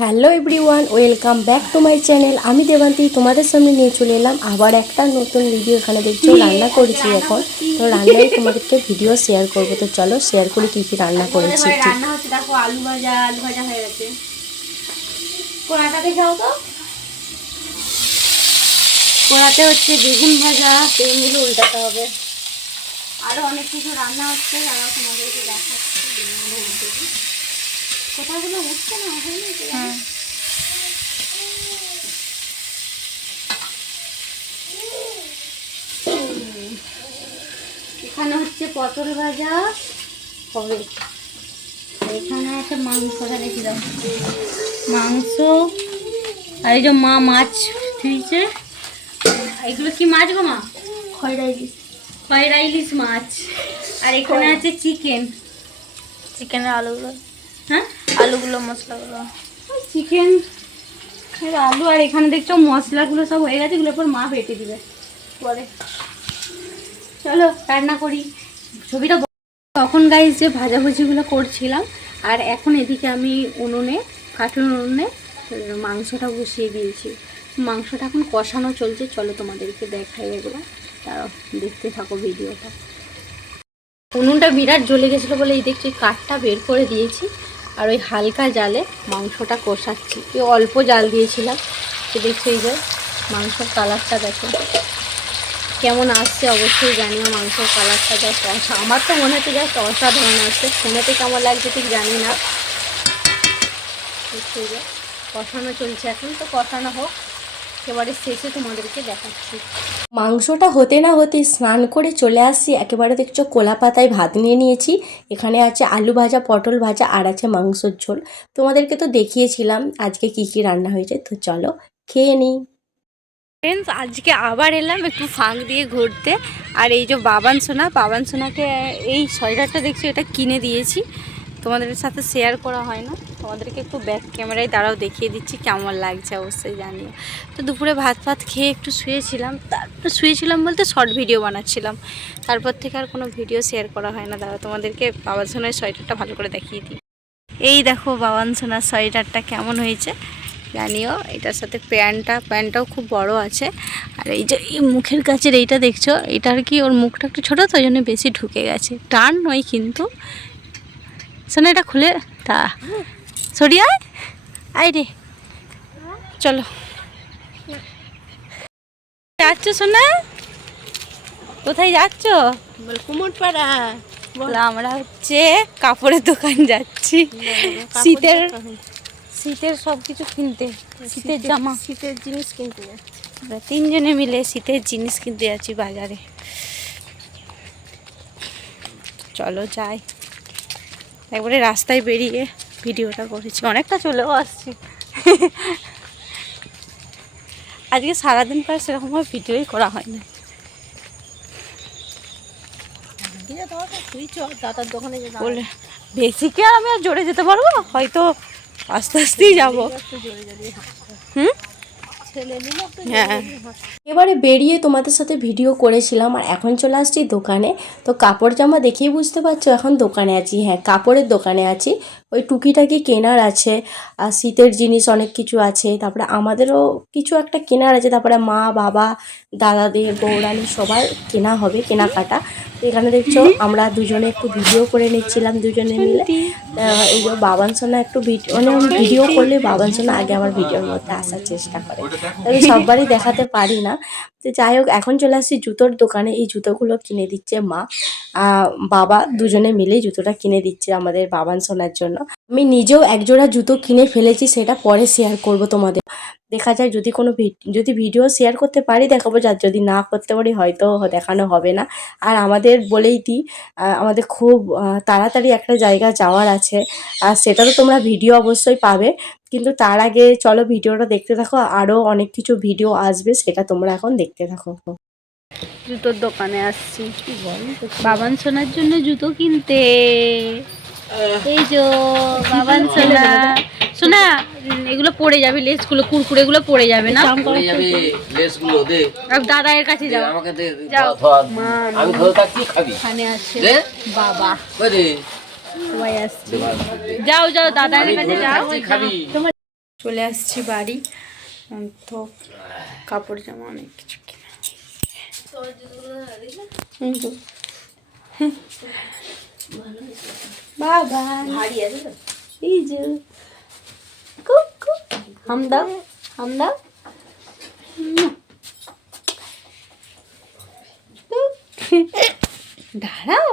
Hello everyone, welcome back to my channel. আমি দেবান্তি তোমাদের সামনে নিয়ে চলে এলাম আবার একটা নতুন ভিডিও। এখানে দেখছো রান্না করেছি এখন, তো রান্নায় তোমাদেরকে ভিডিও শেয়ার করবো। তো চলো শেয়ার করি কী কী রান্না করেছি। রান্না হচ্ছে দেখো, আলু ভাজা হয়ে গেছে। কড়াটা দেখাও তো। কড়াতে হচ্ছে বেগুন ভাজা, তেলগুলো উল্টাতে হবে। আরো অনেক কিছু রান্না হচ্ছে, যারা তোমাদেরকে দেখাচ্ছে। কোথাগুলো উঠছে না, এখানে হচ্ছে পটল ভাজা হবে। এখানে একটা মাংসটা রেখে দাও, মাংস। আর এই যে মা মাছ ধুইছে। এগুলো কি মাছ গো মা? খয়রা ইলিশ মাছ। আর এখানে আছে চিকেন, চিকেনের আলুগুলো, হ্যাঁ আলুগুলো মশলাগুলো, চিকেন আলু। আর এখানে দেখছো মশলাগুলো সব হয়ে গেছে, এগুলোর পর মা বেটে দিবে পরে। চলো রান্না করি, ছবিটা। তখন গাইস যে ভাজাভুজিগুলো করছিলাম, আর এখন এদিকে আমি কাঠুন উনুনে মাংসটা বসিয়ে দিয়েছি। মাংসটা এখন কষানো চলছে, চলো তোমাদেরকে দেখাই এগুলো। তারা দেখতে থাকো ভিডিওটা। উনুনটা বিরাট জ্বলে গেছিলো বলে এই দেখছি কাঠটা বের করে দিয়েছি, আর ওই হালকা জালে মাংসটা কষাচ্ছি। অল্প জাল দিয়েছিলাম, তো দেখছি এই যে মাংসের কালারটা দেখো কেমন আসছে, অবশ্যই জানিও। মাংসের কালারটা যা আমার তো মনে হচ্ছে জাস্ট অসাধারণ আসছে, শুনেতে কেমন লাগছে ঠিক জানি না। ঠিক আছে, কষানো চলছে এখন, তো কষানো হোক, একেবারে শেষে তোমাদেরকে দেখাচ্ছি। মাংসটা হতে না হতে স্নান করে চলে আসছি। একেবারে দেখছো কোলা পাতায় ভাত নিয়ে নিয়েছি। এখানে আছে আলু ভাজা, পটল ভাজা, আর আছে মাংসর ঝোল। তোমাদেরকে তো দেখিয়েছিলাম আজকে কি কি রান্না হয়েছে, তো চলো খেয়ে নিই। ফ্রেন্ডস, আজকে আবার এলাম একটু ফাঁক দিয়ে ঘুরতে। আর এই যে বাবান সোনাকে এই সোয়েটারটা দেখছি, এটা কিনে দিয়েছি। তোমাদের সাথে শেয়ার করা হয় না, তোমাদেরকে একটু ব্যাক ক্যামেরায় দাঁড়াও দেখিয়ে দিচ্ছি কেমন লাগছে, অবশ্যই জানিও। তো দুপুরে ভাত খেয়ে একটু শুয়েছিলাম বলতে শর্ট ভিডিও বানাচ্ছিলাম। তারপর থেকে আর কোনো ভিডিও শেয়ার করা হয় না। দাঁড়াও তোমাদেরকে বাবান সোনার সোয়েটারটা ভালো করে দেখিয়ে দিই। এই দেখো বাবান সোনার সোয়েটারটা কেমন হয়েছে জানিও। এটার সাথে প্যান্টটাও খুব বড় আছে। আর এই যে এই মুখের কাছের এইটা দেখছো, এটা আর কি ওর মুখটা একটু ছোটো, তো ওই জন্য বেশি ঢুকে গেছে। টান নয় কিন্তু, শোনা এটা খুলে তা সরিয়ে আয় রে। চলো, যাচ্ছ শোনা? কোথায় যাচ্ছ? বল কুমোরপাড়া। বলো, আমরা হচ্ছে কাপড়ের দোকান যাচ্ছি, শীতের সব কিছু কিনতে, শীতের জামা, শীতের জিনিস কিনতে যাচ্ছি। আমরা তিনজনে মিলে শীতের জিনিস কিনতে যাচ্ছি বাজারে। চলো যাই। একবারে রাস্তায় বেরিয়ে ভিডিওটা করেছি, অনেকটা চলেও আসছি। আজকে সারাদিন পর সেরকমভাবে ভিডিওই করা হয় না। তুই চ দাদার দোকানে বলে বেশি কি আর আমি আর জোরে যেতে পারবো, হয়তো আস্তে আস্তেই যাবো। হুম, হ্যাঁ। এবারে বেরিয়ে তোমাদের সাথে ভিডিও করেছিলাম, আর এখন চলে আসছি দোকানে। তো কাপড় জামা দেখেই বুঝতে পারছো এখন দোকানে আছি। হ্যাঁ, কাপড়ের দোকানে আছি। ওই টুকিটাকি কেনার আছে, আর শীতের জিনিস অনেক কিছু আছে। তারপরে আমাদেরও কিছু একটা কেনার আছে। তারপরে মা, বাবা, দাদাদের, বৌরানি সবার কেনা হবে, কেনাকাটা। তো এখানে দেখছো আমরা দুজনে একটু ভিডিও করে নিচ্ছিলাম দুজনে মিলে। এই যে বাবান সোনা একটু ভিডিও করলে বাবান সোনা আগে আমার ভিডিওর মধ্যে আসার চেষ্টা করে। আমি সববারই দেখাতে পারি না। তো যাই হোক, এখন চলে আসছি জুতোর দোকানে। এই জুতোগুলো কিনে দিচ্ছে মা, বাবা দুজনে মিলেই জুতোটা কিনে দিচ্ছে আমাদের বাবান সোনার জন্য। আমি নিজেও একজোড়া জুতো কিনে ফেলেছি, সেটা পরে শেয়ার করব তোমাদের। দেখা যায় যদি ভিডিও শেয়ার করতে পারি দেখাবো, যার যদি না করতে পারি হয়তো দেখানো হবে না। আর আমাদের বলেই দিই, আমাদের খুব তাড়াতাড়ি একটা জায়গা যাওয়ার আছে, আর সেটারও তোমরা ভিডিও অবশ্যই পাবে। কিন্তু তার আগে চলো ভিডিওটা দেখতে থাকো, আরও অনেক কিছু ভিডিও আসবে, সেটা তোমরা এখন দেখতে থাকো। জুতোর দোকানে আসছি বাবান সোনার জন্য জুতো কিনতে। এই যে বাবান সোনা, সোনা এগুলো পড়ে যাবে, লেসগুলো কুরকুরেগুলো পড়ে যাবে না। দাদার কাছে যাও, যাও মা, এখানে আছে বাবা, সবাই আসছে। যাও দাদার কাছে যাও। চলে আসছি বাড়ি। তো কাপড় জামা অনেক কিছু কিনা। বাবা এই যে হাম দাও দাঁড়াও।